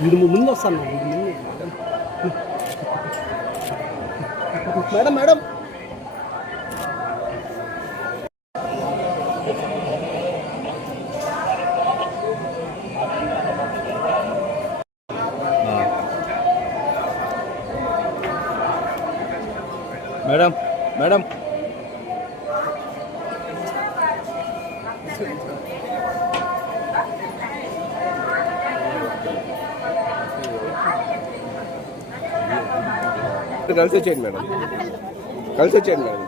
వీడు ముందు వస్తాను మేడం మేడం మేడం మేడం కలిసి వచ్చేయండి మేడం, కలిసి వచ్చేయండి మేడం.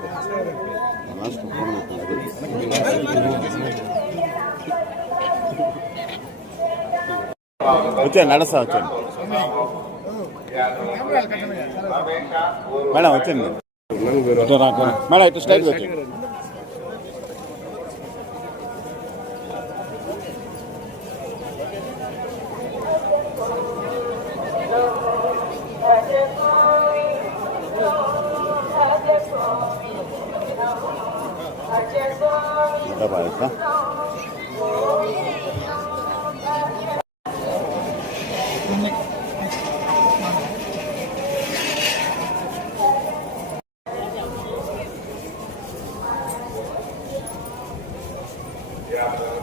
వచ్చేయండి నడసా వచ్చేయండి మేడం వచ్చేయండి మేడం ఇటు స్ట్రైట్ వచ్చేయండి. Давай-ка. Yeah.